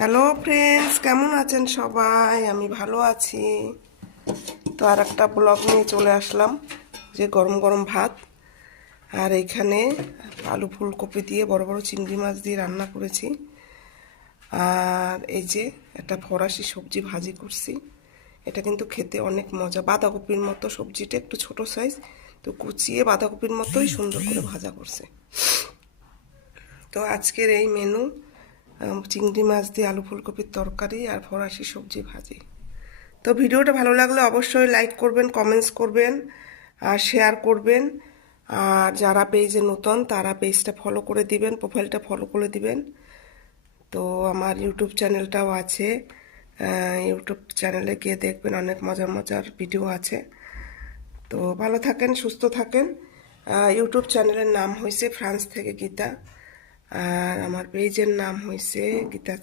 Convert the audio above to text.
Hello friends, কেমন আছেন সবাই? আমি ভালো আছি। তো আর একটা ব্লগ নিয়ে চলে আসলাম, যে গরম গরম ভাত আর এইখানে আলু ফুলকপি দিয়ে বড় বড় চিংড়ি মাছ দিয়ে রান্না করেছি। আর এই যে একটা ফরাসি সবজি ভাজি করছি। এটা কিন্তু খেতে অনেক মজা, বাঁধাকপির মতো। সবজিটা একটু ছোট সাইজ, তো কুচিয়ে বাঁধাকপির মতোই সুন্দর করে ভাজা করছে। তো আজকের এই মেনু চিংড়ি মাছ দিয়ে আলু ফুলকপির তরকারি আর ফরাসি সবজি ভাজি। তো ভিডিওটা ভালো লাগলে অবশ্যই লাইক করবেন, কমেন্টস করবেন আর শেয়ার করবেন। আর যারা পেজে নতুন তারা পেজটা ফলো করে দিবেন, প্রোফাইলটা ফলো করে দিবেন। তো আমার ইউটিউব চ্যানেলটাও আছে, ইউটিউব চ্যানেলে গিয়ে দেখবেন, অনেক মজার মজার ভিডিও আছে। তো ভালো থাকেন, সুস্থ থাকেন। ইউটিউব চ্যানেলের নাম হয়েছে ফ্রান্স থেকে গীতা, আর আমার পেজের নাম হয়েছে গীতা।